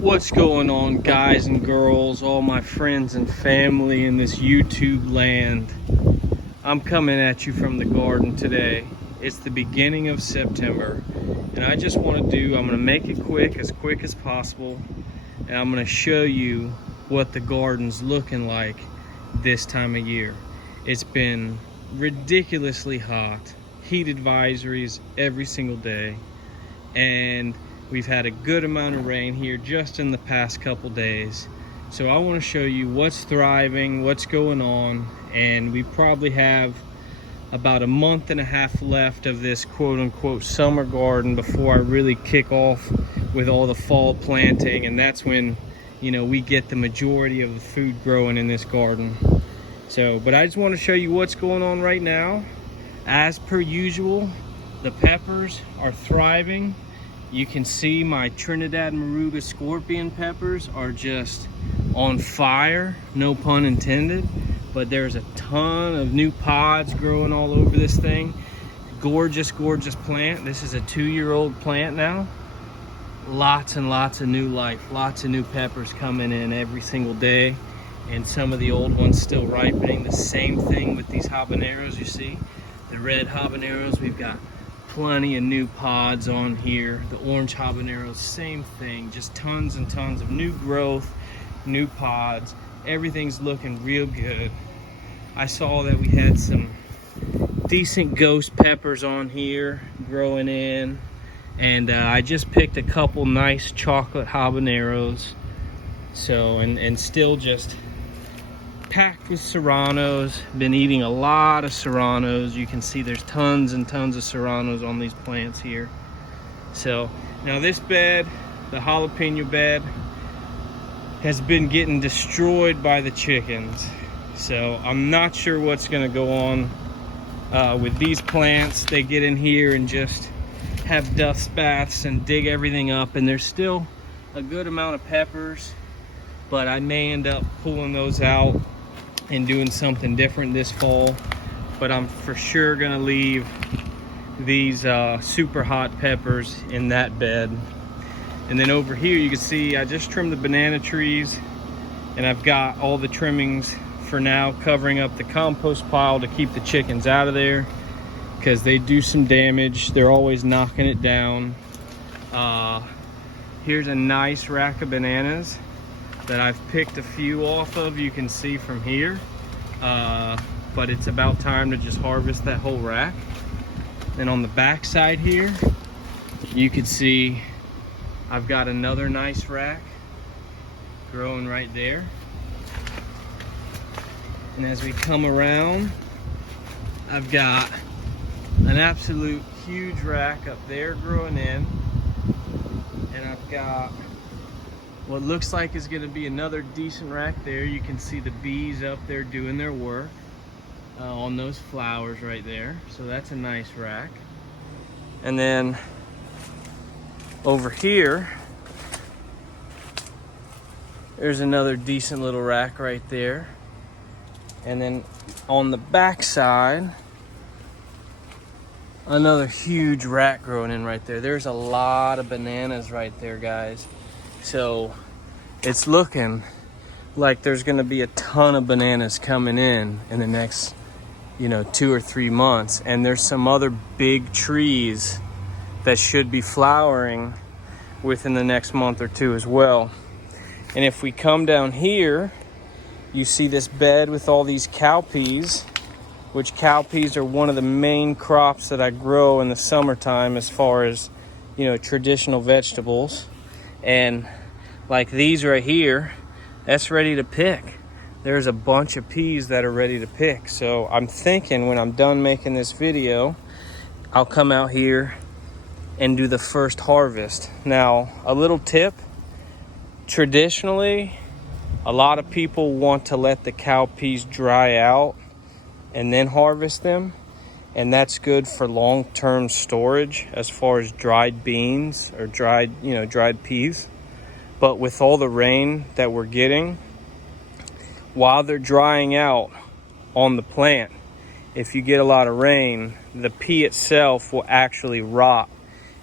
What's going on, guys and girls, all my friends and family in this YouTube land? I'm coming at you from the garden today. It's the beginning of September, and I just want to I'm going to make it quick as possible, and I'm going to show you what the garden's looking like this time of year. It's been ridiculously hot, heat advisories every single day, and we've had a good amount of rain here just in the past couple days. So I want to show you what's thriving, what's going on, and we probably have about a month and a half left of this quote-unquote summer garden before I really kick off with all the fall planting, and that's when, you know, we get the majority of the food growing in this garden. But I just want to show you what's going on right now. As per usual, the peppers are thriving. You can see my Trinidad Moruga scorpion peppers are just on fire, no pun intended, but there's a ton of new pods growing all over this thing. Gorgeous plant. This is a 2-year-old plant now. Lots and lots of new life, lots of new peppers coming in every single day, and some of the old ones still ripening. The same thing with these habaneros. You see the red habaneros, we've got plenty of new pods on here. The orange habaneros, same thing, just tons and tons of new growth, new pods. Everything's looking real good. I saw that we had some decent ghost peppers on here growing in, and I just picked a couple nice chocolate habaneros. And still just packed with serranos. Been eating a lot of serranos. You can see there's tons and tons of serranos on these plants here. So now this bed, the jalapeno bed, has been getting destroyed by the chickens. So I'm not sure what's going to go on with these plants. They get in here and just have dust baths and dig everything up, and there's still a good amount of peppers, but I may end up pulling those out and doing something different this fall. But I'm for sure gonna leave these super hot peppers in that bed. And then over here you can see I just trimmed the banana trees, and I've got all the trimmings for now covering up the compost pile to keep the chickens out of there, because they do some damage. They're always knocking it down. Here's a nice rack of bananas that I've picked a few off of, you can see from here, but it's about time to just harvest that whole rack. Then on the back side here, you can see I've got another nice rack growing right there. And as we come around, I've got an absolute huge rack up there growing in, and I've got what looks like is going to be another decent rack there. You can see the bees up there doing their work on those flowers right there. So that's a nice rack. And then over here, there's another decent little rack right there. And then on the back side, another huge rack growing in right there. There's a lot of bananas right there, guys. So it's looking like there's going to be a ton of bananas coming in the next, 2 or 3 months. And there's some other big trees that should be flowering within the next month or two as well. And if we come down here, you see this bed with all these cowpeas, which cowpeas are one of the main crops that I grow in the summertime as far as, traditional vegetables. And like these right here, that's ready to pick. There's a bunch of peas that are ready to pick. So I'm thinking when I'm done making this video, I'll come out here and do the first harvest. Now, a little tip, traditionally, a lot of people want to let the cowpeas dry out and then harvest them. And that's good for long-term storage as far as dried beans or dried peas. But with all the rain that we're getting, while they're drying out on the plant, if you get a lot of rain, the pea itself will actually rot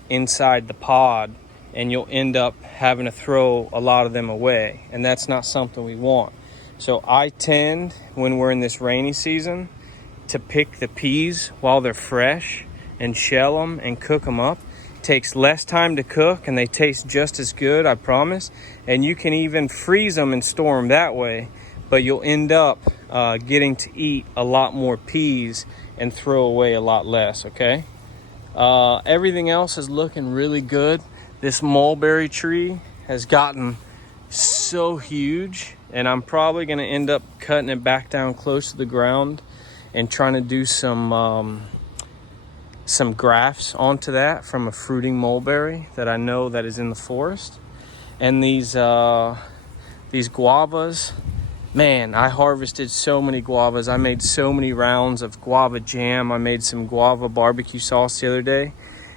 inside the pod and you'll end up having to throw a lot of them away, and that's not something we want. So I tend, when we're in this rainy season, to pick the peas while they're fresh and shell them and cook them up. It takes less time to cook and they taste just as good, I promise. And you can even freeze them and store them that way, but you'll end up getting to eat a lot more peas and throw away a lot less, okay? Everything else is looking really good. This mulberry tree has gotten so huge, and I'm probably gonna end up cutting it back down close to the ground and trying to do some grafts onto that from a fruiting mulberry that I know that is in the forest. And these guavas, man, I harvested so many guavas. I made so many rounds of guava jam. I made some guava barbecue sauce the other day.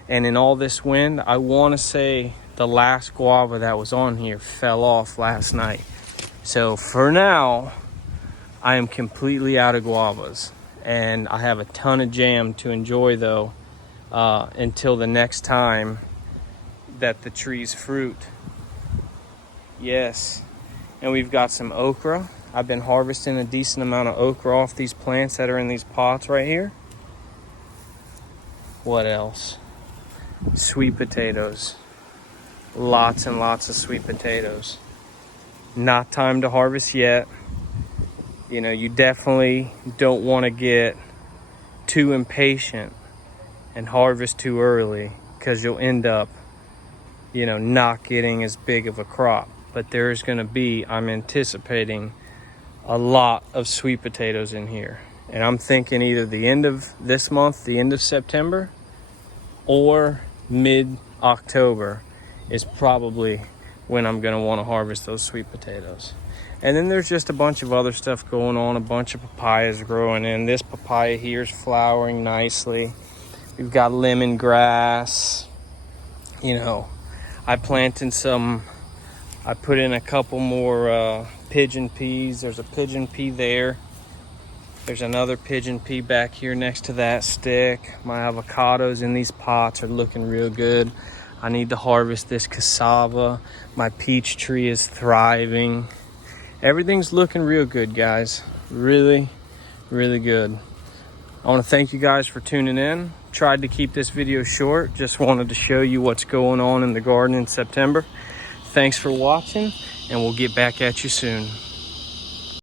And in all this wind, I want to say the last guava that was on here fell off last night. So for now, I am completely out of guavas. And I have a ton of jam to enjoy though, until the next time that the trees fruit. Yes. And we've got some okra. I've been harvesting a decent amount of okra off these plants that are in these pots right here. What else? Sweet potatoes. Lots and lots of sweet potatoes. Not time to harvest yet. You know, you definitely don't want to get too impatient and harvest too early, because you'll end up, you know, not getting as big of a crop. But there's going to be, I'm anticipating, a lot of sweet potatoes in here. And I'm thinking either the end of this month, the end of September, or mid-October is probably when I'm going to want to harvest those sweet potatoes. And then there's just a bunch of other stuff going on, a bunch of papayas growing in. This papaya here is flowering nicely. We've got lemongrass. You know, I put in a couple more pigeon peas. There's a pigeon pea there. There's another pigeon pea back here next to that stick. My avocados in these pots are looking real good. I need to harvest this cassava. My peach tree is thriving. Everything's looking real good, guys. Really, really good. I want to thank you guys for tuning in. Tried to keep this video short. Just wanted to show you what's going on in the garden in September. Thanks for watching, and we'll get back at you soon.